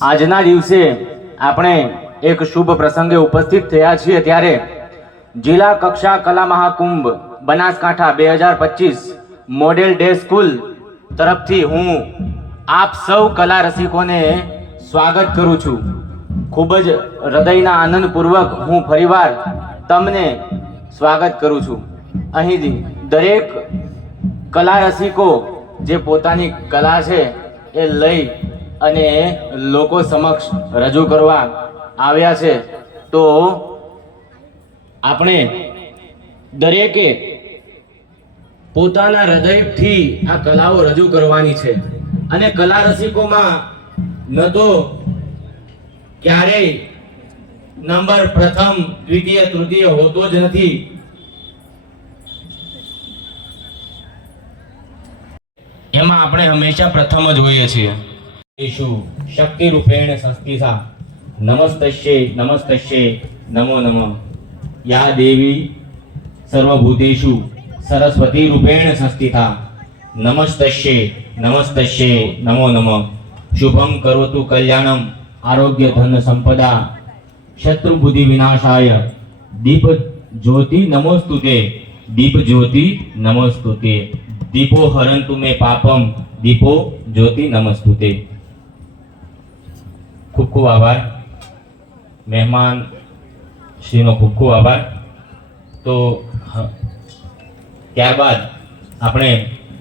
આજના દિવસે આપણે એક શુભ પ્રસંગે ઉપસ્થિત થયા છીએ ત્યારે જિલ્લા કક્ષા કલા Mahakumbh Banaskantha 2025 model day school તરફથી હું આપ સૌ કલા રસિકોને સ્વાગત કરું છું। ખૂબ જ હૃદયના આનંદપૂર્વક હું ફરીવાર તમને સ્વાગત કરું છું। અહીં દરેક કલા રસિકો જે પોતાની કલા છે એ લઈ અને લોકો સમક્ષ રજૂ કરવા આવ્યા છે, તો આપણે દરેકે પોતાના હૃદયથી આ કલાઓ રજૂ કરવાની છે। અને કલા રસિકોમાં ન તો ક્યારેય નંબર પ્રથમ, દ્વિતીય, તૃતીય હોતો જ નથી। એમાં આપણે હંમેશા પ્રથમ જ હોઈએ છીએ। શક્તિ રૂપેણ સંસ્થિતા નમસ્તસ્યે નમસ્તસ્યે નમો નમઃ। યા દેવી સર્વભૂતેષુ સરસ્વતી રૂપેણ સંસ્થિતા નમસ્તસ્યે નમસ્તસ્યે નમો નમઃ। શુભમ કરોતુ કલ્યાણમ આરોગ્ય ધન સંપદા શત્રુ બુદ્ધિ વિનાશાય દીપ જ્યોતિ નમોસ્તુતે દીપ જ્યોતિ નમોસ્તુતે દીપો હરંતુ મે પાપમ દીપો જ્યોતિ નમસ્તુતે। ખૂબ ખૂબ આભાર મહેમાન શ્રીનો, ખૂબ ખૂબ આભાર। તો ત્યારબાદ આપણે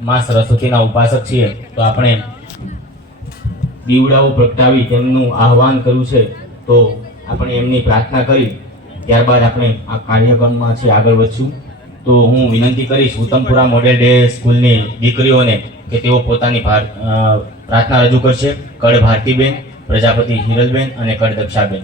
માં સરસ્વતીના ઉપાસક છીએ, તો આપણે દીવડાઓ પ્રગટાવી તેમનું આહવાન કર્યું છે, તો આપણે એમની પ્રાર્થના કરી ત્યારબાદ આપણે આ કાર્યક્રમમાં આગળ વધશું। તો હું વિનંતી કરીશ ઉત્તમપુરા મોડેલ ડે સ્કૂલની દીકરીઓને કે તેઓ પોતાની પ્રાર્થના રજૂ કરશે। કડ ભારતીબેન, પ્રજાપતિ હિરલબેન અને કડ દક્ષાબેન।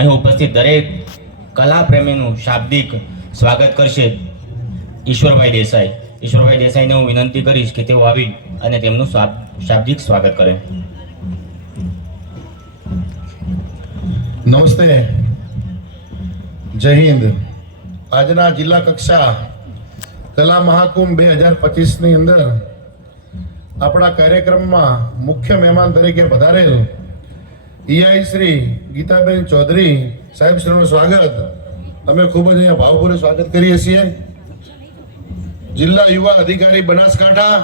અહીં ઉપસ્થિત દરેક કલા પ્રેમીનું શાબ્દિક સ્વાગત કરશે ઈશ્વરભાઈ દેસાઈ। ઈશ્વરભાઈ દેસાઈને હું વિનંતી કરીશ કે તેઓ આવી અને તેમનું શાબ્દિક સ્વાગત કરે। નમસ્તે, જય હિન્દ। આજના જિલ્લા કક્ષા કલા મહાકુંભ 2025 ની અંદર આપણા કાર્યક્રમમાં મુખ્ય મહેમાન તરીકે પધારેલ ઈઆઈ શ્રી ગીતાબેન ચૌધરી સાહેબ શ્રીનું સ્વાગત અમે ખૂબ જ અહીંયા ભાવપૂર્વક સ્વાગત કરીએ છીએ. જિલ્લા યુવા અધિકારી બનાસકાંઠા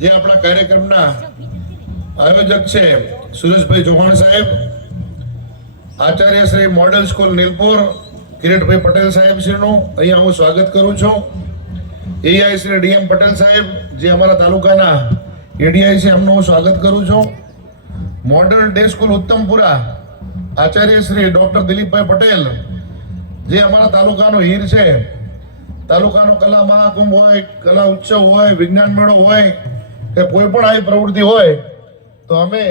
જે આપણા કાર્યક્રમના આયોજક છે સુરેશભાઈ ચૌહાણ સાહેબ, આચાર્ય શ્રી મોડેલ સ્કૂલ નીલપુર કિરીટભાઈ પટેલ સાહેબ શ્રીનું અહીંયા હું સ્વાગત કરું છું. એઆઈ શ્રી ડીએમ પટેલ સાહેબ જે અમારા તાલુકાના એડીઆઈ છે એમનું હું સ્વાગત કરું છું. Model day school ઉત્તમપુરા Acharya Shri doctor દિલીપભાઈ પટેલ જે અમારા તાલુકાનો હીર છે. તાલુકાનો કલા મહાકુંભ હોય, કલા ઉત્સવ હોય, વિજ્ઞાન મેળો હોય કે કોઈ પણ આવી પ્રવૃત્તિ હોય તો અમે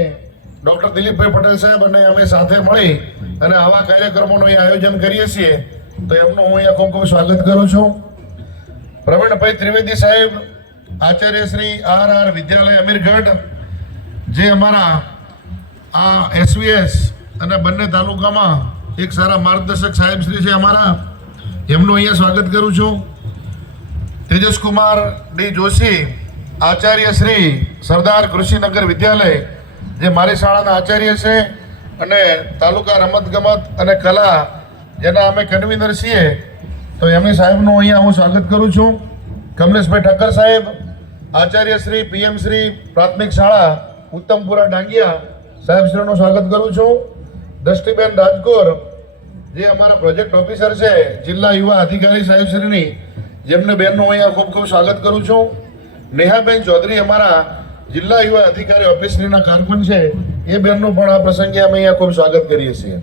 ડોક્ટર દિલીપભાઈ પટેલ સાહેબ અને અમે સાથે મળી અને આવા કાર્યક્રમોનું અહીંયા આયોજન કરીએ છીએ. તો એમનું હું અહીંયા ખૂબ ખૂબ સ્વાગત કરું છું. પ્રવીણભાઈ ત્રિવેદી સાહેબ આચાર્ય શ્રી આર વિદ્યાલય અમીરગઢ જે અમારા આ એસવીએસ અને બંને તાલુકામાં એક સારા માર્ગદર્શક સાહેબ શ્રી છે અમારા, એમનું અહીંયા સ્વાગત કરું છું. તેજસકુમાર ડી જોશી આચાર્ય શ્રી સરદાર કૃષિનગર વિદ્યાલય જે મારી શાળાના આચાર્ય છે અને તાલુકા રમતગમત અને કલા જેના અમે કન્વીનર છીએ, તો એમની સાહેબનું અહીંયા હું સ્વાગત કરું છું. કમલેશભાઈ ઠક્કર સાહેબ આચાર્ય શ્રી પીએમ શ્રી પ્રાથમિક શાળા ઉત્તમપુરા ડાંગિયા સાહેબ શ્રીનું સ્વાગત કરું છું. દ્રષ્ટિબેન રાજકોર જે અમારા પ્રોજેક્ટ ઓફિસર છે જિલ્લા યુવા અધિકારી સાહેબ શ્રીની, જેમને બેનનું અહીંયા ખૂબ ખૂબ સ્વાગત કરું છું. નેહાબેન ચૌધરી અમારા જિલ્લા યુવા અધિકારી ઓફિસના કારકુન છે, એ બેનનું પણ આ પ્રસંગે અમે અહીંયા ખૂબ સ્વાગત કરીએ છીએ.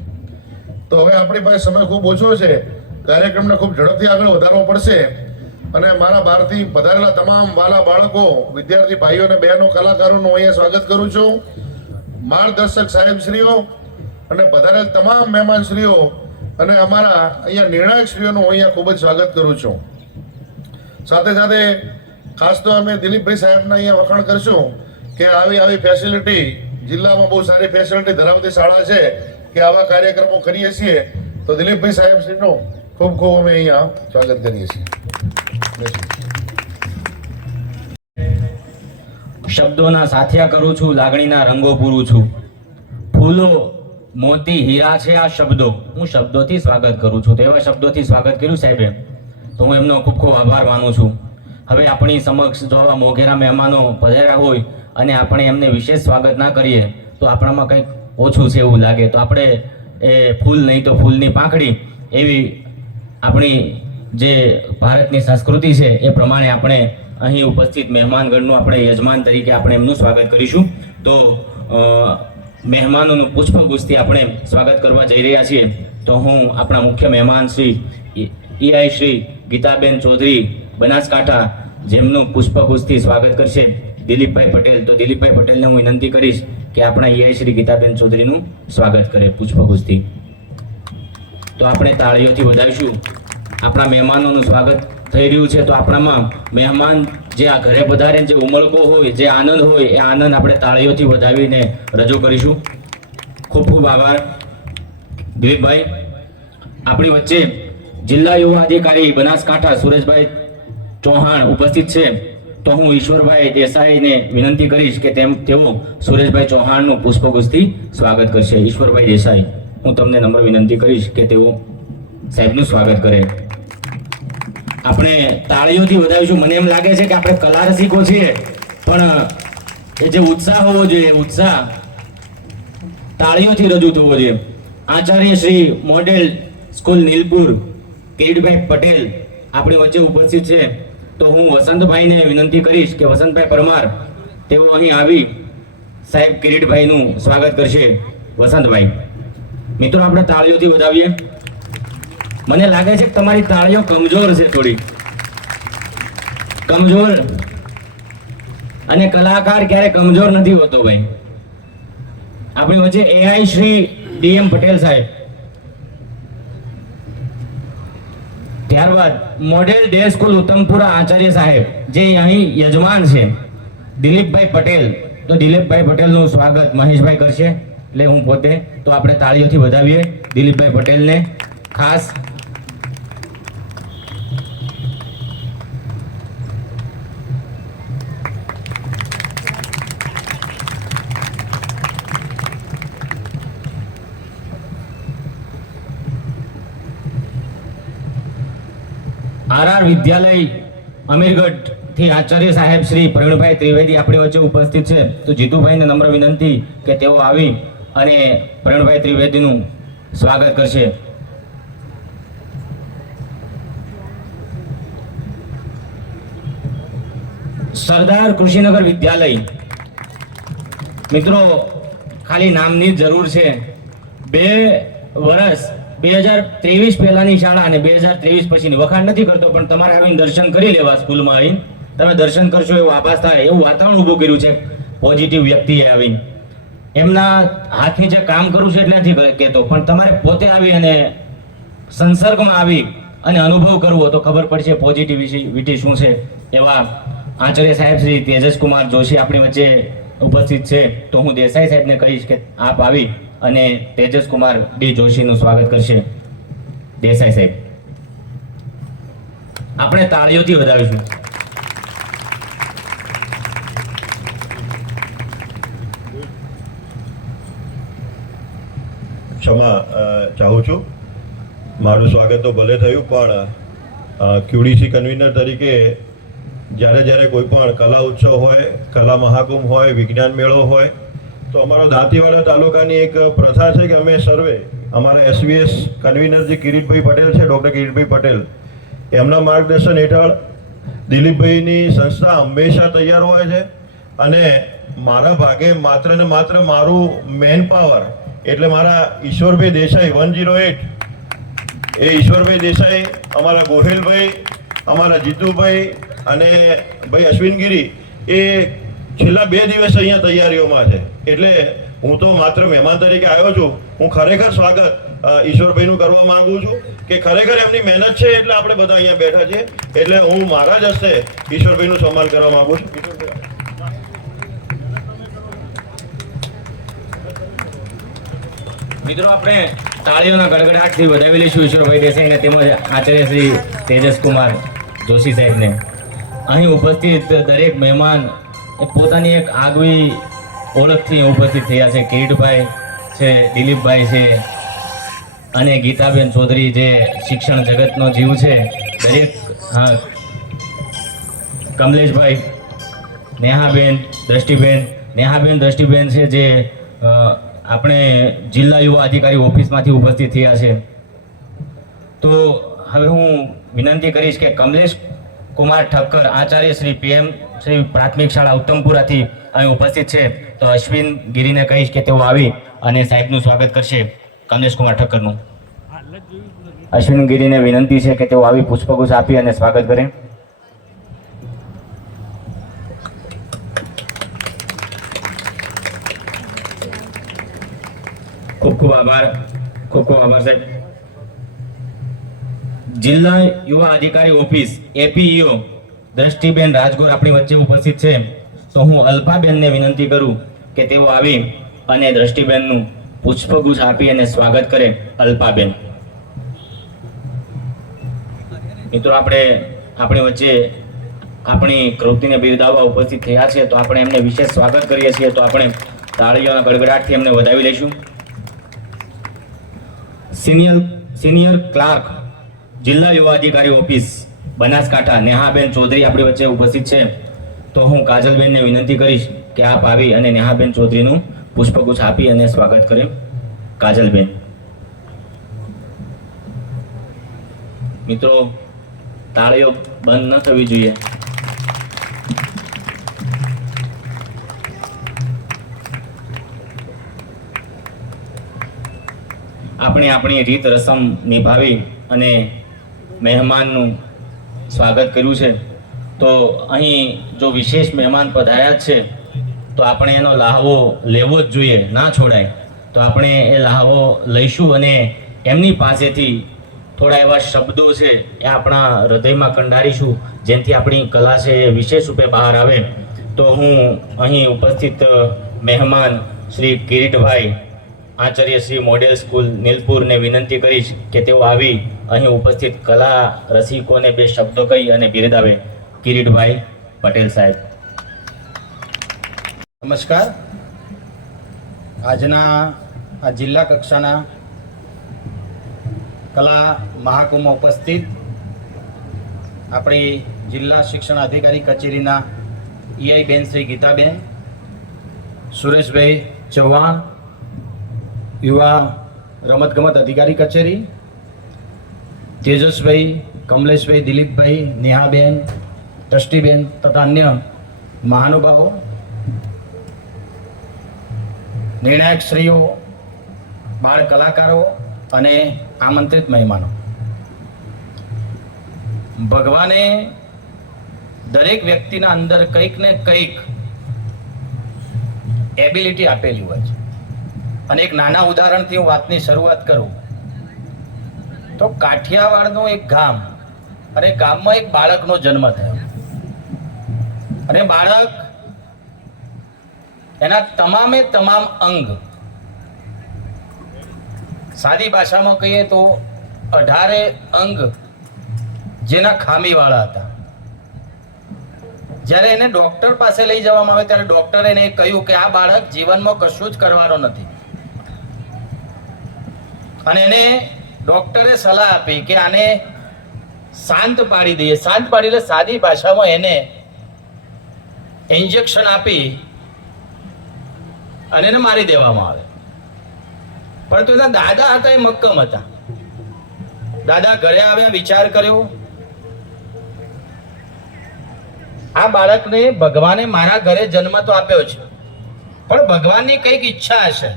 તો હવે આપણી પાસે સમય ખૂબ ઓછો છે, કાર્યક્રમને ખૂબ ઝડપથી આગળ વધારવો પડશે અને મારા બહારથી પધારેલા તમામ વાલા બાળકો, વિદ્યાર્થી ભાઈઓ અને બહેનો, કલાકારોનું અહીંયા સ્વાગત કરું છું. માર્ગદર્શક સાહેબશ્રીઓ અને પધારેલ તમામ મહેમાનશ્રીઓ અને અમારા અહીંયા નિર્ણાયક શ્રીઓનું હું અહીંયા ખૂબ જ સ્વાગત કરું છું. સાથે સાથે ખાસ તો અમે દિલીપભાઈ સાહેબના અહીંયા વખાણ કરશું કે આવી ફેસિલિટી જિલ્લામાં બહુ સારી ફેસિલિટી ધરાવતી શાળા છે કે આવા કાર્યક્રમો કરીએ છીએ. તો દિલીપભાઈ સાહેબ શ્રીનું ખૂબ ખૂબ અમે અહીંયા સ્વાગત કરીએ છીએ. શબ્દોના સાથિયા કરું છું, લાગણીના રંગો પૂરું છું. ફૂલો મોતી હીરા છે આ શબ્દો, હું શબ્દોથી સ્વાગત કરું છું. તો એવા શબ્દોથી સ્વાગત કર્યું સાહેબે, તો હું એમનો ખૂબ ખૂબ આભાર માનું છું. હવે આપણી સમક્ષ જો આવા મોઘેરા મહેમાનો પધાર્યા હોય અને આપણે એમને વિશેષ સ્વાગત ના કરીએ તો આપણામાં કંઈક ઓછું છે એવું લાગે. તો આપણે એ ફૂલ નહીં તો ફૂલની પાંખડી એવી આપણી જે ભારતની સંસ્કૃતિ છે એ પ્રમાણે આપણે અહીં ઉપસ્થિત મહેમાનગણનું આપણે યજમાન તરીકે આપણે એમનું સ્વાગત કરીશું. તો મહેમાનોનું પુષ્પગુચ્છથી આપણે સ્વાગત કરવા જઈ રહ્યા છીએ. તો હું આપણા મુખ્ય મહેમાન શ્રી ઈઆઈ શ્રી ગીતાબેન ચૌધરી બનાસકાંઠા જેમનું પુષ્પગુચ્છથી સ્વાગત કરશે દિલીપભાઈ પટેલ, તો દિલીપભાઈ પટેલને હું વિનંતી કરીશ કે આપણા ઈઆઈ શ્રી ગીતાબેન ચૌધરીનું સ્વાગત કરે પુષ્પગુચ્છથી. તો આપણે તાળીઓથી વધાવીશું. આપણા મહેમાનોનું સ્વાગત થઈ રહ્યું છે, તો આપણામાં મહેમાન જે આ ઘરે પધારે જે ઉમળકો હોય, જે આનંદ હોય, એ આનંદ આપણે તાળીઓથી વધાવીને રજૂ કરીશું. ખૂબ ખૂબ આભાર દિલીપભાઈ. આપણી વચ્ચે જિલ્લા યુવા અધિકારી બનાસકાંઠા સુરેશભાઈ ચૌહાણ ઉપસ્થિત છે. તો હું ઈશ્વરભાઈ દેસાઈને વિનંતી કરીશ કે તેઓ સુરેશભાઈ ચૌહાણનું પુષ્પગુચ્છથી સ્વાગત કરશે. ઈશ્વરભાઈ દેસાઈ, હું તમને નમ્ર વિનંતી કરીશ કે તેઓ સાહેબનું સ્વાગત કરે. આપણે તાળીઓથી વધાવીશું. મને એમ લાગે છે કે આપણે કલા રસિકો છીએ, પણ એ જે ઉત્સાહ હોવો જોઈએ, ઉત્સાહ તાળીઓથી રજૂ થવો જોઈએ. આચાર્ય શ્રી મોડેલ સ્કૂલ નીલપુર કિરીટભાઈ પટેલ આપણી વચ્ચે ઉપસ્થિત છે. તો હું વસંતભાઈને વિનંતી કરીશ કે વસંતભાઈ પરમાર તેઓ અહીં આવી સાહેબ કિરીટભાઈનું સ્વાગત કરશે. વસંતભાઈ, મિત્રો આપણે તાળીઓથી વધાવીએ. મને લાગે છે કે તમારી તાળીઓ કમજોર છે, થોડી કમજોર, અને કલાકાર ક્યારે કમજોર નથી હોતો ભાઈ. આપણી વચ્ચે એઆઈ શ્રી ડીએમ પટેલ સાહેબ, ત્યારબાદ મોડેલ ડે સ્કૂલ ઉત્તમપુરા આચાર્ય સાહેબ જે અહીં યજમાન છે દિલીપભાઈ પટેલ. તો દિલીપભાઈ પટેલનું સ્વાગત મહેશભાઈ કરશે, એટલે હું પોતે. તો આપણે તાળીઓથી વધાવીએ દિલીપભાઈ પટેલને. ખાસ આરઆર વિદ્યાલય અમીરગઢ થી આચાર્ય સાહેબ શ્રી પ્રવીણભાઈ ત્રિવેદી આપણી વચ્ચે ઉપસ્થિત છે. તો જીતુભાઈને નમ્ર વિનંતી કે તેઓ આવી અને પ્રવીણભાઈ ત્રિવેદીનું સ્વાગત કરશે. સરદાર કૃષિનગર વિદ્યાલય મિત્રો ખાલી નામની જ જરૂર છે. 2 વર્ષ 2023 પહેલાની શાળા અને 2023 પછીની વખાણ નથી કરતો, પણ તમારે આવીને દર્શન કરી લેવા. સ્કૂલમાં આવીને તમે દર્શન કરશો એવો આભાસ થાય એવું વાતાવરણ ઊભું કર્યું છે. પોઝિટિવ વ્યક્તિએ આવીને એમના હાથની જે કામ કરવું છે એટલે નથી કહેતો, પણ તમારે પોતે આવી અને સંસર્ગમાં આવી અને અનુભવ કરવો તો ખબર પડશે પોઝિટિવિટી શું છે. એવા આચાર્ય સાહેબ શ્રી તેજસકુમાર જોશી આપણી વચ્ચે ઉપસ્થિત છે. તો હું દેસાઈ સાહેબને કહીશ કે આપ આવી અને તેજસકુમાર ડી જોશીનું સ્વાગત કરશે. દેસાઈ સાહેબ આપણે તાળીઓથી વધાવીશું. ક્ષમા ચાહું છું. મારું સ્વાગત તો ભલે થયું, પણ ક્યુડીસી કન્વીનર તરીકે જ્યારે કોઈ પણ કલા ઉત્સવ હોય, કલા મહાકુંભ હોય, વિજ્ઞાન મેળો હોય, તો અમારો દાંતીવાડા તાલુકાની એક પ્રથા છે કે અમે સર્વે અમારા એસવીએસ કન્વીનર જે કિરીટભાઈ પટેલ છે, ડૉક્ટર કિરીટભાઈ પટેલ, એમના માર્ગદર્શન હેઠળ દિલીપભાઈની સંસ્થા હંમેશા તૈયાર હોય છે. અને મારા ભાગે માત્ર ને માત્ર મારું મેન પાવર એટલે મારા ઈશ્વરભાઈ દેસાઈ 108, એ ઈશ્વરભાઈ દેસાઈ, અમારા ગોહિલભાઈ, અમારા જીતુભાઈ અને ભાઈ અશ્વિનગીરી, એ છેલ્લા 2 દિવસ અહીંયા તૈયારીઓમાં છે. એટલે હું તો માત્ર મહેમાન તરીકે આવ્યો છું. હું ખરેખર સ્વાગત ઈશ્વરભાઈનું કરવા માંગુ છું કે ખરેખર એમની મહેનત છે એટલે આપણે બધા અહીંયા બેઠા છીએ. એટલે હું મારા જ હસ્તે ઈશ્વરભાઈનું સન્માન કરવા માંગુ છું. મિત્રો આપણે તાળીઓના ગડગડાટથી વધાવી લઈશું ઈશ્વરભાઈ દેસાઈને તેમજ આચાર્ય શ્રી તેજસકુમાર જોશી સાહેબને. અહીં ઉપસ્થિત દરેક મહેમાન પોતાની એક આગવી ઓળખથી ઉપસ્થિત થયા છે. કિરીટભાઈ છે, દિલીપભાઈ છે અને ગીતાબેન ચૌધરી જે શિક્ષણ જગતનો જીવ છે. દરેક હા, કમલેશભાઈ, નેહાબેન દ્રષ્ટિબેન છે જે આપણે જિલ્લા યુવા અધિકારી ઓફિસમાંથી ઉપસ્થિત થયા છે. તો હવે હું વિનંતી કરીશ કે કમલેશ કુમાર ઠક્કર આચાર્ય શ્રી PM શ્રી પ્રાથમિક શાળા ઉત્તમપુરાથી અહીં ઉપસ્થિત છે. તો અશ્વિન ગીરીને કહીશ કે તેઓ આવી અને સાહેબનું સ્વાગત કરશે. કમલેશ કુમાર ઠક્કરનું અશ્વિન ગીરીને વિનંતી છે કે તેઓ આવી પુષ્પગુચ્છ આપી અને સ્વાગત કરે. ખૂબ આભાર સાહેબ. જિલ્લા યુવા અધિકારી ઓફિસ APEO દ્રષ્ટિબેન રાજગોર આપણી વચ્ચે ઉપસ્થિત છે. તો હું અલ્પાબેનને વિનંતી કરું કે તેઓ આવી અને દ્રષ્ટિબેનનું પુષ્પગુચ્છ આપી અને સ્વાગત કરે. અલ્પાબેન મિત્રો આપણે આપણી વચ્ચે આપણી કૃતિને બિરદાવવા ઉપસ્થિત થયા છે. તો આપણે એમને વિશેષ સ્વાગત કરીએ છીએ. તો આપણે તાળીઓના ગડગડાટથી એમને વધાવી લઈશું. સિનિયર ક્લાર્ક જિલ્લા યુવા અધિકારી ઓફિસ બનાસકાંઠા નેહાબેન ચૌધરી આપણી વચ્ચે ઉપસ્થિત છે. તો હું કાજલબેનને વિનંતી કરીશ કે આપ આવી અને નેહાબેન ચૌધરીનું પુષ્પગુચ્છ આપી અને સ્વાગત કરે. કાજલબેન મિત્રો તાળીઓ બંધ ન થવી જોઈએ. આપણે આપણી રીત રસમ નિભાવી અને મહેમાનનું સ્વાગત કર્યું છે. તો અહીં જો વિશેષ મહેમાન પધાર્યા છે તો આપણે એનો લહાવો લેવો જ જોઈએ, ના છોડાય. તો આપણે એ લહાવો લઈશું અને એમની પાસેથી થોડા એવા શબ્દો છે એ આપણા હૃદયમાં કંડારીશું, જેનાથી આપણી કલા છે એ વિશેષ રૂપે બહાર આવે. તો હું અહીં ઉપસ્થિત મહેમાન શ્રી કિરીટભાઈ આચાર્ય શ્રી મોડેલ સ્કૂલ નીલપુરને વિનંતી કરીશ કે તેઓ આવી અહીં ઉપસ્થિત કલા રસિકોને 2 શબ્દો કહી અને બિરદાવે. કિરીટભાઈ પટેલ સાહેબ. નમસ્કાર. આજના આ જિલ્લા કક્ષાના કલા મહાકુંભમાં ઉપસ્થિત આપણી જિલ્લા શિક્ષણ અધિકારી કચેરીના ઈઆઈ બેન શ્રી ગીતાબેન, સુરેશભાઈ ચૌહાણ, યુવા રમતગમત અધિકારી કચેરી, તેજસભાઈ, કમલેશભાઈ, દિલીપભાઈ, નેહાબેન, ટ્રસ્ટીબેન તથા અન્ય મહાનુભાવો, નિર્ણાયકશ્રીઓ, બાળ કલાકારો અને આમંત્રિત મહેમાનો. ભગવાને દરેક વ્યક્તિના અંદર કંઈક ને કંઈક એબિલિટી આપેલી હોય છે. અને એક નાના ઉદાહરણથી હું વાતની શરૂઆત કરું તો કાઠિયાવાડનું એક ગામ, અને ગામમાં એક બાળકનો જન્મ થયો, અને બાળક એના તમામે તમામ અંગ, સાદી ભાષામાં કહીએ તો 18 અંગ જેના ખામીવાળા હતા. જ્યારે એને ડોક્ટર પાસે લઈ જવામાં આવે ત્યારે ડોક્ટરે એને કહ્યું કે આ બાળક જીવનમાં કશું જ કરવાનો નથી, અને એને ડોક્ટરે સલાહ આપી કે આને શાંત પાડી દઈએ. શાંત પાડી એટલે સાદી ભાષામાં એને ઇન્જેક્શન આપી અને એને મારી દેવામાં આવે. પરંતુ એના દાદા હતા એ મક્કમ હતા. દાદા ઘરે આવ્યા, વિચાર કર્યો, આ બાળકને ભગવાને મારા ઘરે જન્મ તો આપ્યો છે, પણ ભગવાનની કંઈક ઈચ્છા હશે,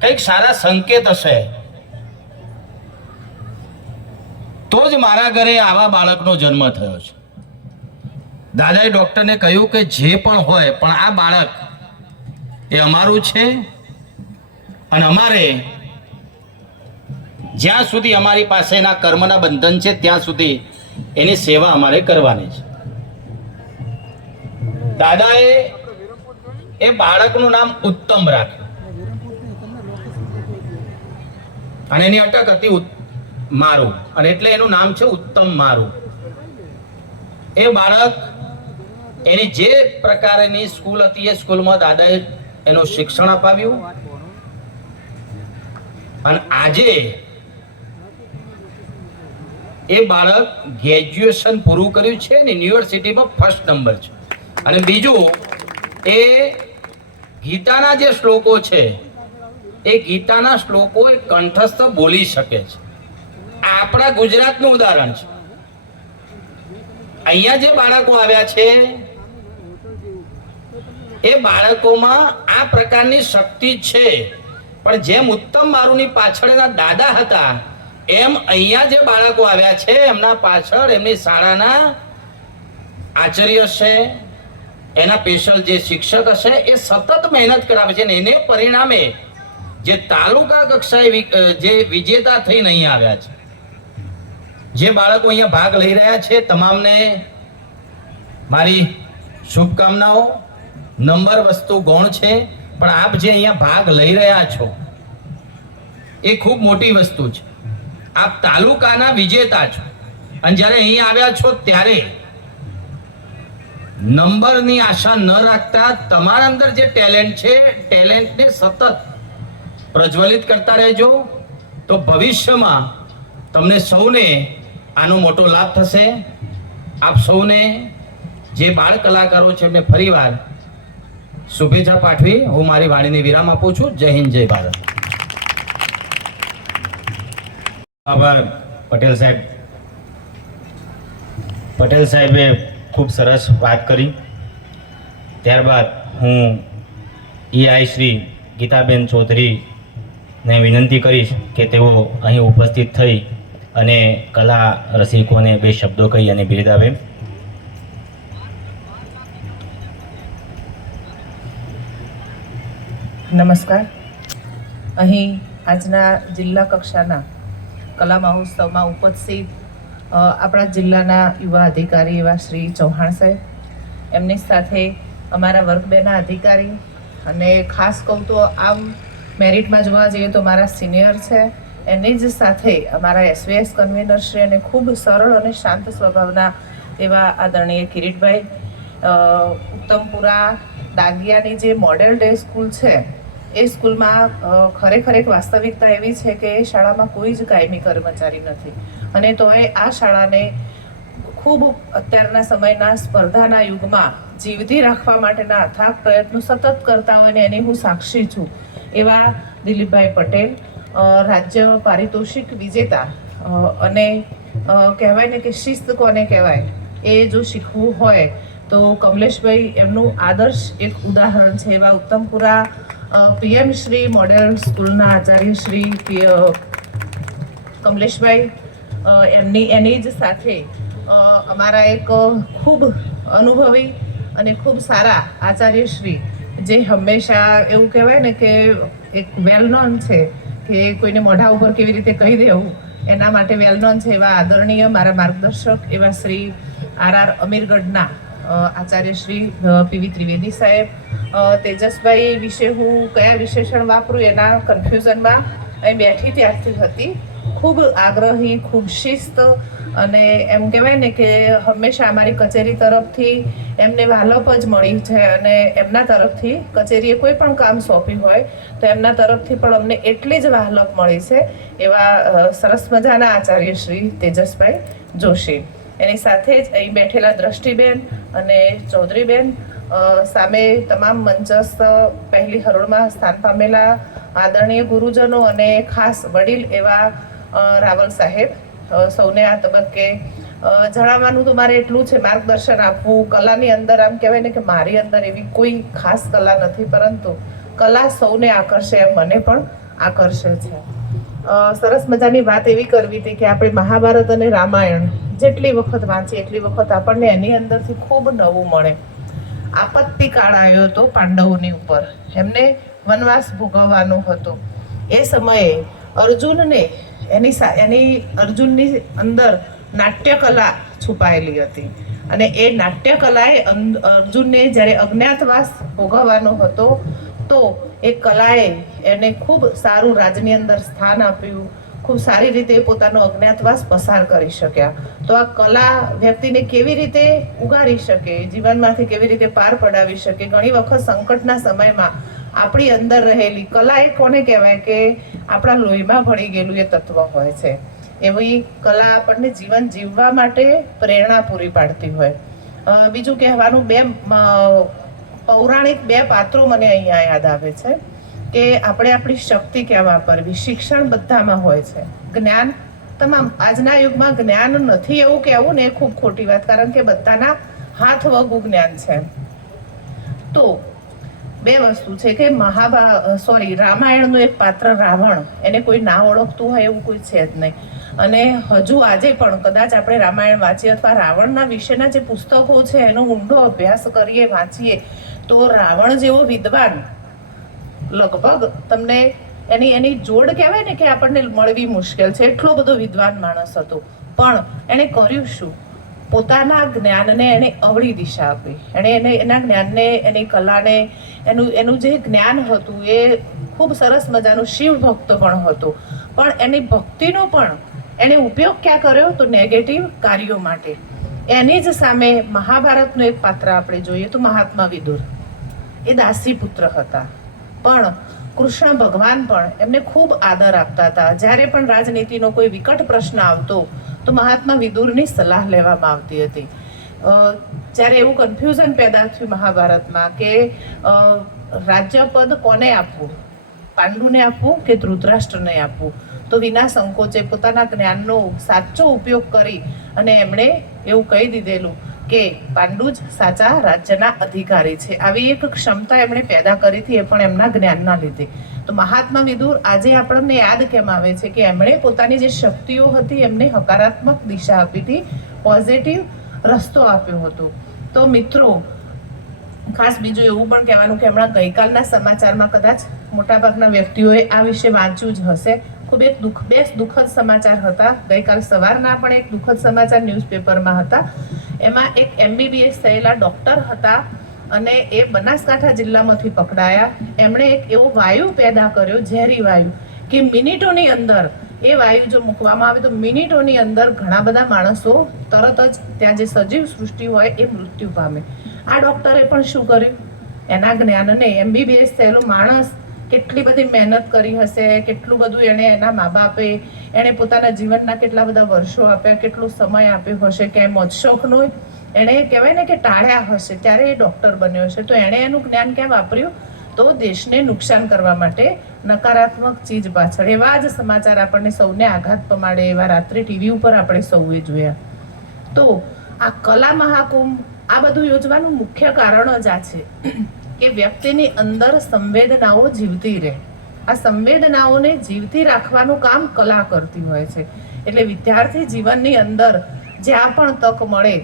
કંઈક સારા સંકેત હશે, તો જ મારા ઘરે આવા બાળકનો જન્મ થયો છે. દાદાએ ડોક્ટરને કહ્યું કે જે પણ હોય, પણ આ બાળક એ અમારું છે, અને અમારે જ્યાં સુધી અમારી પાસે એના કર્મના બંધન છે ત્યાં સુધી એની સેવા અમારે કરવાની છે. દાદાએ એ બાળકનું નામ ઉત્તમ રાખ્યું, અને એની અટક હતી મારું, અને એટલે એનું નામ છે ઉત્તમ મારું. એ બાળક એની જે પ્રકારની સ્કૂલ હતી એ સ્કૂલમાં દાદાએ એનું શિક્ષણ અપાવ્યું, અને આજે એ બાળક ગ્રેજ્યુએશન પૂરું કર્યું છે ને યુનિવર્સિટીમાં ફર્સ્ટ નંબર છે. અને બીજું, એ ગીતાના જે શ્લોકો છે એ ગીતાના શ્લોકો એ કંઠસ્થ બોલી શકે છે. આપણા ગુજરાતનું ઉદાહરણ છે. અહીંયા જે બાળકો આવ્યા છે એ બાળકોમાં આ પ્રકારની શક્તિ છે, પણ જેમ ઉત્તમ મારુની પાછળ એના દાદા હતા, એમ અહીંયા જે બાળકો આવ્યા છે એમના પાછળ એમની શાળાના આચાર્ય છે, એના સ્પેશિયલ જે શિક્ષક હશે એ સતત મહેનત કરાવે છે, અને એને પરિણામે જે તાલુકા કક્ષાએ જે વિજેતા થઈને અહીં આવ્યા છે, જે બાળકો અહીંયા ભાગ લઈ રહ્યા છે, તમામને મારી શુભકામનાઓ. નંબર વસ્તુ ગૌણ છે, પણ આપ જે અહીંયા ભાગ લઈ રહ્યા છો એ ખૂબ મોટી વસ્તુ છે. આપ તાલુકાના વિજેતા છો, અને જ્યારે અહીં આવ્યા છો ત્યારે નંબરની આશા ન રાખતા તમારા અંદર જે ટેલેન્ટ છે, ટેલેન્ટને સતત પ્રજ્વલિત કરતા રહેજો, તો ભવિષ્યમાં તમને સૌને આનો મોટો લાભ થશે. આપ સૌને જે બાળ કલાકારો છે એમને ફરીવાર શુભેચ્છા પાઠવી હું મારી વાણીને વિરામ આપું છું. જય હિન્દ, જય ભારત. આભાર પટેલ સાહેબ. પટેલ સાહેબે ખૂબ સરસ વાત કરી. ત્યારબાદ હું ઈઆઈ શ્રી ગીતાબેન ચૌધરીને વિનંતી કરીશ કે તેઓ અહીં ઉપસ્થિત થઈ અને કલા રસિકોને 2 શબ્દો કહી અને બિરદાવે. નમસ્કાર. અહીં આજના જિલ્લા કક્ષાના કલા મહોત્સવમાં ઉપસ્થિત આપણા જિલ્લાના યુવા અધિકારી એવા શ્રી ચૌહાણ સાહેબ, એમની સાથે અમારા વર્ગ 2ના અધિકારી, અને ખાસ કહું તો આમ મેરિટમાં જોવા જઈએ તો મારા સિનિયર છે, એની જ સાથે અમારા એસવીએસ કન્વીનર શ્રી અને ખૂબ સરળ અને શાંત સ્વભાવના એવા આદરણીય કિરીટભાઈ. ઉત્તમપુરા દાગિયાની જે મોડેલ ડે સ્કૂલ છે એ સ્કૂલમાં ખરેખર એક વાસ્તવિકતા એવી છે કે એ શાળામાં કોઈ જ કાયમી કર્મચારી નથી, અને તોય આ શાળાને ખૂબ અત્યારના સમયના સ્પર્ધાના યુગમાં જીવતી રાખવા માટેના અથાગ પ્રયત્નો સતત કરતા હોય ને એની હું સાક્ષી છું એવા દિલીપભાઈ પટેલ, રાજ્ય પારિતોષિક વિજેતા, અને કહેવાય ને કે શિસ્ત કોને કહેવાય એ જો શીખવું હોય તો કમલેશભાઈ એમનું આદર્શ એક ઉદાહરણ છે. એવા ઉત્તમપુરા પીએમ શ્રી મોડેલ સ્કૂલના આચાર્ય શ્રી કમલેશભાઈ, એની જ સાથે અમારા એક ખૂબ અનુભવી અને ખૂબ સારા આચાર્ય શ્રી, જે હંમેશા એવું કહેવાય ને કે એક વેલ નોન છે કે કોઈને મોઢા ઉપર કેવી રીતે કહી દેવું એના માટે વેલ નોન છે એવા આદરણીય મારા માર્ગદર્શક એવા શ્રી આર અમીરગઢના આચાર્ય શ્રી પીવી ત્રિવેદી સાહેબ. તેજસભાઈ વિશે હું કયા વિશેષણ વાપરું એના કન્ફ્યુઝનમાં અહીં બેઠી ત્યારથી હતી. ખૂબ આગ્રહી, ખૂબ શિસ્ત, અને એમ કહેવાય ને કે હંમેશા અમારી કચેરી તરફથી એમને વાલપ જ મળી છે, અને એમના તરફથી કચેરીએ કોઈ પણ કામ સોંપ્યું હોય તો એમના તરફથી પણ અમને એટલી જ વાલપ મળી છે એવા સરસ મજાના આચાર્ય શ્રી તેજસભાઈ જોશી. એની સાથે જ અહીં બેઠેલા દ્રષ્ટિબેન અને ચૌધરીબેન, સામે તમામ મંચસ્થ પહેલી હરોળમાં સ્થાન પામેલા આદરણીય ગુરુજનો અને ખાસ વડીલ એવા રાવલ સાહેબ, સૌને આ તબક્કે જણાવવાનું તો મારે એટલું છે, માર્ગદર્શન આપવું. કલાની અંદર આમ કહેવાય ને કે મારી અંદર એવી કોઈ ખાસ કલા નથી, પરંતુ કલા સૌને આકર્ષે એમ મને પણ આકર્ષે છે. સરસ મજાની વાત એવી કરવી હતી કે આપણે મહાભારત અને રામાયણ જેટલી વખત વાંચીએ એટલી વખત આપણને એની અંદરથી ખૂબ નવું મળે. આપત્તિ કાળ આવ્યો હતો પાંડવોની ઉપર, એમને વનવાસ ભોગવવાનો હતો. એ સમયે અર્જુનને એની અર્જુનની અંદર નાટ્યકલા છુપાયેલી હતી, અને એ નાટ્યકલાએ અર્જુનને જ્યારે અજ્ઞાતવાસ ભોગવવાનો હતો તો એ કલાએ એને ખૂબ સારું રાજની અંદર સ્થાન આપ્યું, ખૂબ સારી રીતે પોતાનો અજ્ઞાતવાસ પસાર કરી શક્યા. તો આ કલા વ્યક્તિને કેવી રીતે ઉગારી શકે, જીવનમાંથી કેવી રીતે પાર પડાવી શકે. ઘણી વખત સંકટના સમયમાં આપણી અંદર રહેલી કલા એ કોને કહેવાય કે આપણા લોહીમાં ભળી ગયેલું એ તત્વ હોય છે. એવી કલા આપણને જીવન જીવવા માટે પ્રેરણા પૂરી પાડતી હોય. બીજું કહેવાનું, પૌરાણિક બે પાત્રો મને અહીંયા યાદ આવે છે કે આપણે આપણી શક્તિ ક્યાં વાપરવી. શિક્ષણ બધામાં હોય છે, જ્ઞાન તમામ. આજના યુગમાં જ્ઞાન નથી એવું કહેવું ને એ ખૂબ ખોટી વાત, કારણ કે બધાના હાથ વગું જ્ઞાન છે. તો બે વસ્તુ છે કે રામાયણનું એક પાત્ર રાવણ, એને કોઈ ના ઓળખતું હોય એવું કોઈ છે જ નહીં. અને હજુ આજે પણ કદાચ આપણે રામાયણ વાંચીએ અથવા રાવણના વિશેના જે પુસ્તકો છે એનો ઊંડો અભ્યાસ કરીએ, વાંચીએ, તો રાવણ જેવો વિદ્વાન લગભગ તમને એની જોડ કહેવાય ને કે આપણને મળવી મુશ્કેલ છે, એટલો બધો વિદ્વાન માણસ હતો. પણ એણે કર્યું શું? પોતાના જ્ઞાનને એને અવળી દિશા આપી. એણે એના જ્ઞાનને, એની કલાને, એનું જે જ્ઞાન હતું એ ખૂબ સરસ મજાનું શિવ ભક્ત પણ હતો, પણ એની ભક્તિનો પણ એણે ઉપયોગ ક્યાં કર્યો તો નેગેટિવ કાર્યો માટે. એની જ સામે મહાભારતનું એક પાત્ર આપણે જોઈએ તો મહાત્મા વિદુર, એ દાસી પુત્ર હતા, પણ કૃષ્ણ ભગવાન પણ એમને ખૂબ આદર આપતા હતા. જ્યારે પણ રાજનીતિનો કોઈ વિકટ પ્રશ્ન આવતો તો મહાત્મા વિદુરની સલાહ લેવામાં આવતી હતી. જ્યારે એવું કન્ફ્યુઝન પેદા થયું મહાભારતમાં કે રાજ્યપદ કોને આપવું, પાંડુને આપવું કે ધૃતરાષ્ટ્રને આપવું, તો વિના સંકોચે પોતાના જ્ઞાનનો સાચો ઉપયોગ કરી અને એમણે એવું કહી દીધેલું કે પાંડુ જ સાચા રાજ્યના અધિકારી છે. આવી એક ક્ષમતા એમણે પેદા કરી હતી, એ પણ એમના જ્ઞાનના લીધે. તો મહાત્મા વિદુર આજે આપણને યાદ કેમ આવે છે કે એમણે પોતાની જે શક્તિઓ હતી એમને હકારાત્મક દિશા આપી હતી, પોઝિટિવ રસ્તો આપ્યો હતો. તો મિત્રો, ખાસ બીજું એવું પણ કહેવાનું કે હમણાં ગઈકાલના સમાચારમાં કદાચ મોટાભાગના વ્યક્તિઓએ આ વિશે વાંચ્યું જ હશે. ખૂબ એક દુઃખદ સમાચાર હતા. ગઈકાલ સવારના પણ એક દુઃખદ સમાચાર ન્યૂઝપેપરમાં હતા. એમાં એક MBBS થયેલા ડૉક્ટર હતા અને એ બનાસકાંઠા જિલ્લામાંથી પકડાયા. એમણે એક એવો વાયુ પેદા કર્યો, ઝેરી વાયુ, કે મિનિટોની અંદર એ વાયુ જો મૂકવામાં આવે તો મિનિટોની અંદર ઘણા બધા માણસો તરત જ ત્યાં જે સજીવ સૃષ્ટિ હોય એ મૃત્યુ પામે. આ ડૉક્ટરે પણ શું કર્યું? એના જ્ઞાનને, MBBS થયેલો માણસ કેટલી બધી મહેનત કરી હશે, કેટલું બધું એણે એના મા બાપે એણે પોતાના જીવનના કેટલા બધા વર્ષો આપ્યા, કેટલો સમય આપ્યો હશે, કે મોજશોખનું એણે કહેવાય ને કે ટાળ્યા હશે ત્યારે એ ડૉક્ટર બન્યો હશે. તો એણે એનું જ્ઞાન ક્યાં વાપર્યું? તો દેશને નુકસાન કરવા માટે, નકારાત્મક ચીજ પાછળ. એવા જ સમાચાર આપણને સૌને આઘાત પમાડે એવા રાત્રે ટીવી ઉપર આપણે સૌએ જોયા. તો આ કલા મહાકુંભ આ બધું યોજવાનું મુખ્ય કારણ જ આ છે કે વ્યક્તિની અંદર સંવેદનાઓ જીવતી રહે. આ સંવેદનાઓને જીવતી રાખવાનું કામ કલા કરતી હોય છે. એટલે વિદ્યાર્થી જીવનની અંદર જ્યાં પણ તક મળે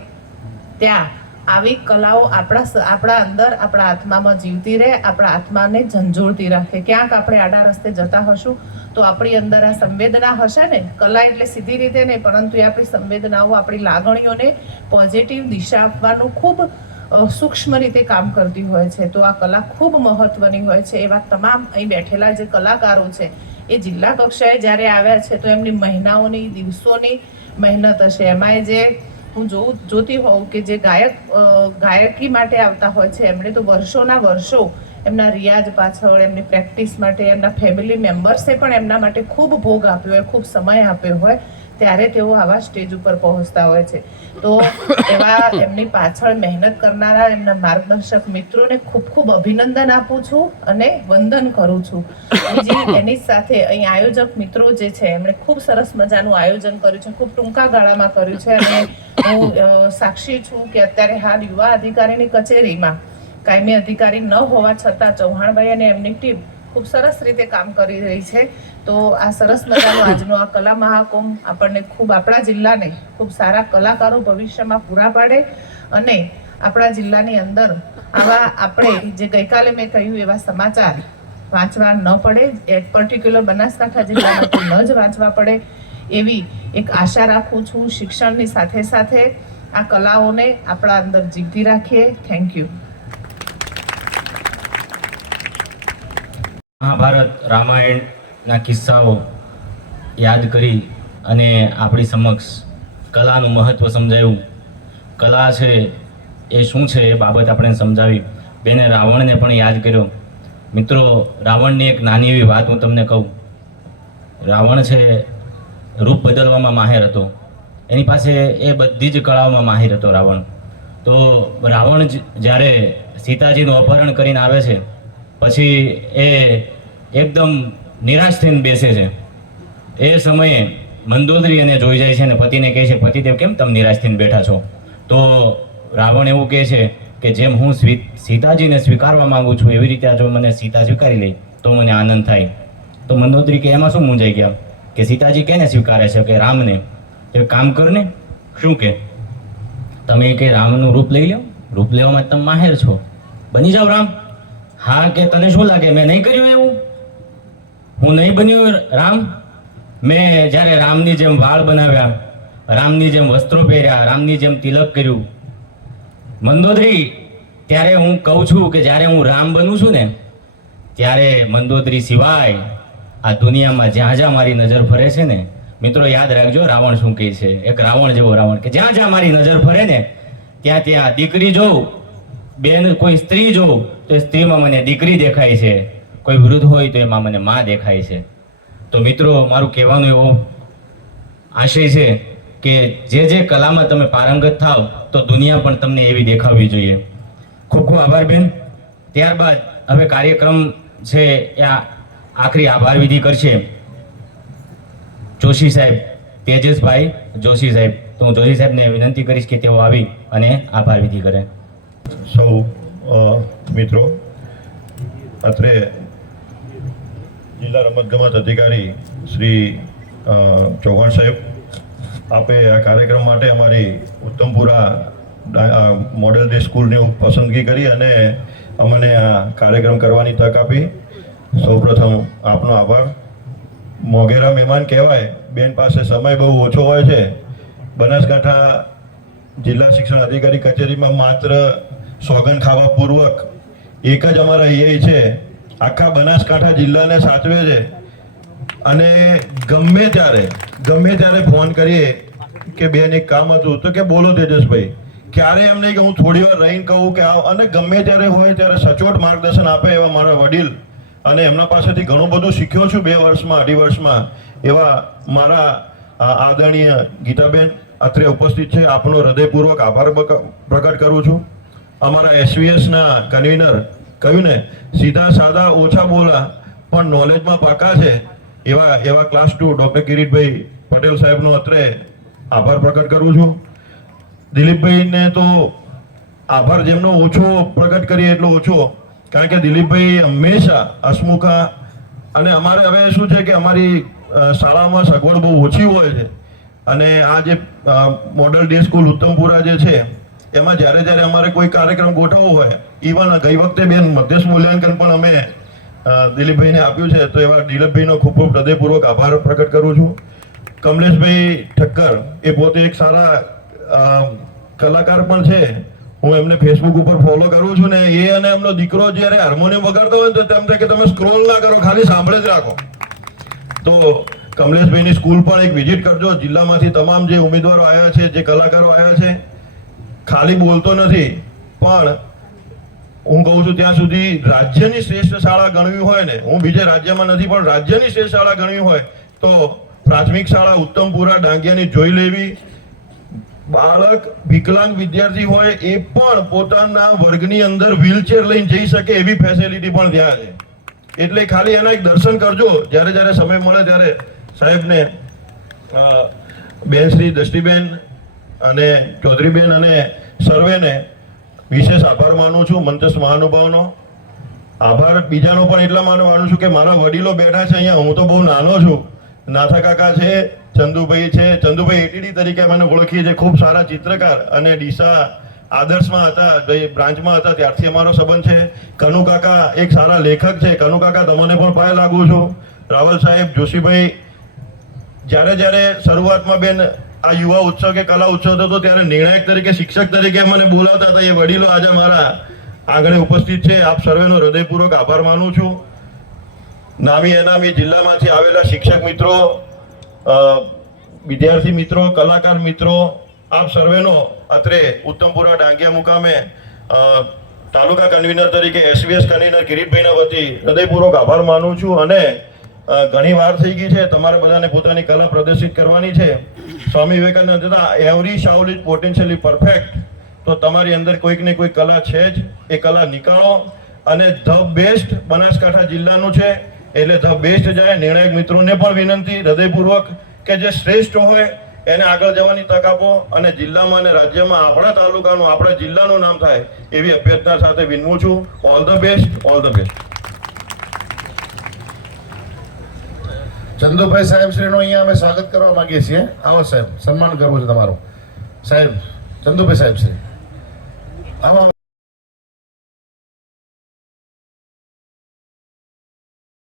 ત્યાં આવી કલાઓ આપણા અંદર, આપણા આત્મામાં જીવતી રહે, આપણા આત્માને ઝંઝોળતી રાખે. ક્યાંક આપણે આડા રસ્તે જતા હશું તો આપણી અંદર આ સંવેદના હશે ને, કલા એટલે સીધી રીતે નહીં, પરંતુ એ આપણી સંવેદનાઓ, આપણી લાગણીઓને પોઝિટિવ દિશા આપવાનું ખૂબ સૂક્ષ્મ રીતે કામ કરતી હોય છે. તો આ કલા ખૂબ મહત્વની હોય છે. એવા તમામ અહીં બેઠેલા જે કલાકારો છે એ જિલ્લા કક્ષાએ જ્યારે આવ્યા છે તો એમની મહિનાઓની, દિવસોની મહેનત હશે. એમાંય જે હું જોતી હોઉં કે જે ગાયકી માટે આવતા હોય છે એમણે તો વર્ષોના વર્ષો એમના રિયાઝ પાછળ, એમની પ્રેક્ટિસ માટે, એમના ફેમિલી મેમ્બર્સે પણ એમના માટે ખૂબ ભોગ આપ્યો હોય, ખૂબ સમય આપ્યો હોય, ત્યારે તેઓ આવા સ્ટેજ ઉપર પહોંચતા હોય છે. તો એવા એમની પાછળ મહેનત કરનારા એમના માર્ગદર્શક મિત્રોને ખૂબ ખૂબ અભિનંદન આપું છું અને વંદન કરું છું. બીજી એની સાથે અહીં આયોજક મિત્રો જે છે એમણે ખૂબ સરસ મજાનું આયોજન કર્યું છે, ખૂબ ટૂંકા ગાળામાં કર્યું છે. અને હું સાક્ષી છું કે અત્યારે હાલ યુવા અધિકારીની કચેરીમાં કાયમી અધિકારી ન હોવા છતાં ચૌહાણભાઈ અને એમની ટીમ ખૂબ સરસ રીતે કામ કરી રહી છે. તો આ સરસ મજાનો આજનો આ કલા મહાકુંભ આપણને ખૂબ, આપણા જિલ્લાને ખૂબ સારા કલાકારો ભવિષ્યમાં પૂરા પાડે અને આપણા જિલ્લાની અંદર આવા આપણે જે ગઈકાલે મેં કહ્યું એવા સમાચાર વાંચવા ન પડે, એક પર્ટિક્યુલર બનાસકાંઠા જિલ્લામાંથી ન જ વાંચવા પડે એવી એક આશા રાખું છું. શિક્ષણની સાથે સાથે આ કલાઓને આપણા અંદર જીવતી રાખીએ. Thank you. મહાભારત, રામાયણના કિસ્સાઓ યાદ કરી અને આપણી સમક્ષ કલાનું મહત્ત્વ સમજાવ્યું. કલા છે એ શું છે એ બાબત આપણે સમજાવી. બેને રાવણને પણ યાદ કર્યો. મિત્રો, રાવણની એક નાની એવી વાત હું તમને કહું. રાવણ છે રૂપ બદલવામાં માહેર હતો. એની પાસે એ બધી જ કળાઓમાં માહિર હતો રાવણ. તો રાવણ જ્યારે સીતાજીનું અપહરણ કરીને આવે છે પછી એ એકદમ નિરાશ થઈને બેસે છે. એ સમયે મંદોદરી એને જોઈ જાય છે અને પતિને કહે છે, પતિદેવ કેમ તમે નિરાશ થઈને બેઠા છો? તો રાવણ એવું કહે છે કે જેમ હું સીતાજીને સ્વીકારવા માંગુ છું એવી રીતે જો મને સીતા સ્વીકારી લે તો મને આનંદ થાય. તો મંદોદરી કે એમાં શું મૂંઝાઈ ગયા કે સીતાજી કેને સ્વીકારે છે? કે રામને. એ કામ કર ને. શું કે તમે કે રામનું રૂપ લઈ લો, રૂપ લેવામાં તમે માહેર છો, બની જાઓ રામ. હા કે તને શું લાગે મેં નહીં કર્યું એવું? હું નહીં બન્યું રામ? મેં જ્યારે રામની જેમ વાળ બનાવ્યા, રામની જેમ વસ્ત્રો પહેર્યા, રામની જેમ તિલક કર્યું. મંદોદરી, ત્યારે હું કહું છું કે જ્યારે હું રામ બનું છું ને ત્યારે મંદોદરી સિવાય આ દુનિયામાં જ્યાં જ્યાં મારી નજર ફરે છે ને, મિત્રો યાદ રાખજો રાવણ શું કહે છે, એક રાવણ જેવો રાવણ કે જ્યાં જ્યાં મારી નજર ફરે ને ત્યાં ત્યાં દીકરી જોઉં, બેન કોઈ સ્ત્રી જોઉં તો એ સ્ત્રીમાં મને દીકરી દેખાય છે, કોઈ વૃદ્ધ હોય તો એમાં મને માં દેખાય છે. તો મિત્રો, મારું કહેવાનું એવો આશય છે કે જે જે કલામાં તમે પારંગત થાવ તો દુનિયા પણ તમને એવી દેખાવી જોઈએ. ખૂબ ખૂબ આભાર બેન. ત્યારબાદ હવે કાર્યક્રમ છે એ આખરી આભાર વિધિ કરશે જોશી સાહેબ, તેજસભાઈ જોશી સાહેબ. તો હું જોશી સાહેબને વિનંતી કરીશ કે તેઓ આવી અને આભાર વિધિ કરે. સૌ મિત્રો, અત્રે જિલ્લા રમતગમત અધિકારી શ્રી ચૌહાણ સાહેબ, આપે આ કાર્યક્રમ માટે અમારી ઉત્તમપુરા મોડેલ ડે સ્કૂલની પસંદગી કરી અને અમને આ કાર્યક્રમ કરવાની તક આપી. સૌપ્રથમ આપનો આભાર. મોગેરા મહેમાન કહેવાય. બેન પાસે સમય બહુ ઓછો હોય છે. બનાસકાંઠા જિલ્લા શિક્ષણ અધિકારી કચેરીમાં માત્ર સોગન ખાવા પૂર્વક એક જ અમારા એ છે, આખા બનાસકાંઠા જિલ્લાને સાચવે છે. અને ગમે ત્યારે ફોન કરીએ કે બેન એક કામ હતું તો કે બોલો તેજસભાઈ. ક્યારે એમ નહીં કે હું થોડી વાર રહીને કહું કે આવ. અને ગમે ત્યારે હોય ત્યારે સચોટ માર્ગદર્શન આપે એવા મારા વડીલ અને એમના પાસેથી ઘણું બધું શીખ્યો છું 2 વર્ષમાં 2.5 વર્ષમાં. એવા મારા આદરણીય ગીતાબેન અત્રે ઉપસ્થિત છે, આપનો હૃદયપૂર્વક આભાર પ્રકટ કરું છું. અમારા એસવીએસના કન્વીનર કહ્યું ને, સીધા સાદા ઓછા બોલા પણ નોલેજમાં પાકા છે, એવા ક્લાસ 2 ડૉક્ટર કિરીટભાઈ પટેલ સાહેબનો અત્રે આભાર પ્રકટ કરું છું. દિલીપભાઈને તો આભાર જેમનો ઓછો પ્રકટ કરીએ એટલો ઓછો, કારણ કે દિલીપભાઈ હંમેશા હસમુખા, અને અમારે હવે શું છે કે અમારી શાળામાં સગવડ બહુ ઓછી હોય છે, અને આ જે મોડલ ડે સ્કૂલ ઉત્તમપુરા જે છે એમાં જ્યારે અમારે કોઈ કાર્યક્રમ ગોઠવવો હોય, ઇવન ગઈ વખતે બેન મધ્યસ્થ મૂલ્યાંકન પણ અમે દિલીપભાઈને આપ્યું છે, તો એવા દિલીપભાઈનો ખૂબ ખૂબ હૃદયપૂર્વક આભાર પ્રકટ કરું છું. કમલેશભાઈ ઠક્કર એ પોતે એક સારા કલાકાર પણ છે, હું એમને ફેસબુક ઉપર ફોલો કરું છું ને. એ અને એમનો દીકરો જ્યારે હાર્મોનિયમ વગાડતો હોય તો તેમ થાય કે તમે સ્ક્રોલ ના કરો, ખાલી સાંભળે જ રાખો. તો કમલેશભાઈની સ્કૂલ પણ એક વિઝિટ કરજો. જિલ્લામાંથી તમામ જે ઉમેદવારો આવ્યા છે, જે કલાકારો આવ્યા છે, ખાલી બોલતો નથી, પણ હું કહું છું ત્યાં સુધી રાજ્યની શ્રેષ્ઠ શાળા ગણવી હોય ને, હું બીજે રાજ્યમાં નથી પણ રાજ્યની શ્રેષ્ઠ શાળા ગણવી હોય તો પ્રાથમિક શાળા ઉત્તમપુરા ડાંગિયાની જોઈ લેવી. બાળક વિકલાંગ વિદ્યાર્થી હોય એ પણ પોતાના વર્ગની અંદર વ્હીલચેર લઈને જઈ શકે એવી ફેસિલિટી પણ ત્યાં છે. એટલે ખાલી એના એક દર્શન કરજો જ્યારે સમય મળે ત્યારે. સાહેબને બેન શ્રી દ્રષ્ટિબેન અને ચૌધરીબેન અને સર્વેને વિશેષ આભાર માનું છું. મંચસ્થ મહાનુભાવનો આભાર બીજાનો પણ એટલા માનું છું કે મારા વડીલો બેઠા છે અહીંયા, હું તો બહુ નાનો છું. નાથા કાકા છે, ચંદુભાઈ છે, ચંદુભાઈ એટીડી તરીકે મને ઓળખીએ છીએ, ખૂબ સારા ચિત્રકાર, અને ડીસા આદર્શમાં હતા, બ્રાન્ચમાં હતા ત્યારથી અમારો સંબંધ છે. કનુ કાકા એક સારા લેખક છે, કનુ કાકા તમને પણ પાય લાગુ છું. રાવલ સાહેબ, જોશીભાઈ, જ્યારે શરૂઆતમાં બેન આ યુવા ઉત્સવ કે કલા ઉત્સવ થતો ત્યારે નિર્ણાયક તરીકે, શિક્ષક તરીકે મને બોલાવતા હતા, એ વડીલો આજે મારા આગળ ઉપસ્થિત છે. આપ સર્વેનો હૃદયપૂર્વક આભાર માનું છું. નામી અનામી જિલ્લામાંથી આવેલા શિક્ષક મિત્રો, વિદ્યાર્થી મિત્રો, કલાકાર મિત્રો, આપ સર્વેનો અત્રે ઉત્તમપુરા ડાંગિયા મુકામે તાલુકા કન્વીનર તરીકે એસવીએસ કન્વીનર કિરીટભાઈના વતી હૃદયપૂર્વક આભાર માનું છું. અને ઘણી વાર થઈ ગઈ છે, તમારે બધાને પોતાની કલા પ્રદર્શિત કરવાની છે. સ્વામી વિવેકાનંદ હતા, એવરી શાઉલ ઇઝ પોટેન્શિયલી પરફેક્ટ. તો તમારી અંદર કોઈક ને કોઈક કલા છે જ, એ કલા નીકાળો. અને ધ બેસ્ટ બનાસકાંઠા જિલ્લાનું છે, એટલે ધ બેસ્ટ જાય. નિર્ણાયક મિત્રોને પણ વિનંતી હૃદયપૂર્વક કે જે શ્રેષ્ઠ હોય એને આગળ જવાની તક આપો, અને જિલ્લામાં અને રાજ્યમાં આપણા તાલુકાનું, આપણા જિલ્લાનું નામ થાય એવી અભ્યર્થના સાથે વિનવું છું. All the best, all the best. Chandubhai સાહેબ શ્રીનું અહીંયા અમે સ્વાગત કરવા માંગીએ છીએ. આવો સાહેબ, સન્માન કરવું છે તમારું. સાહેબ ચંદુભાઈ સાહેબ શ્રી આવો.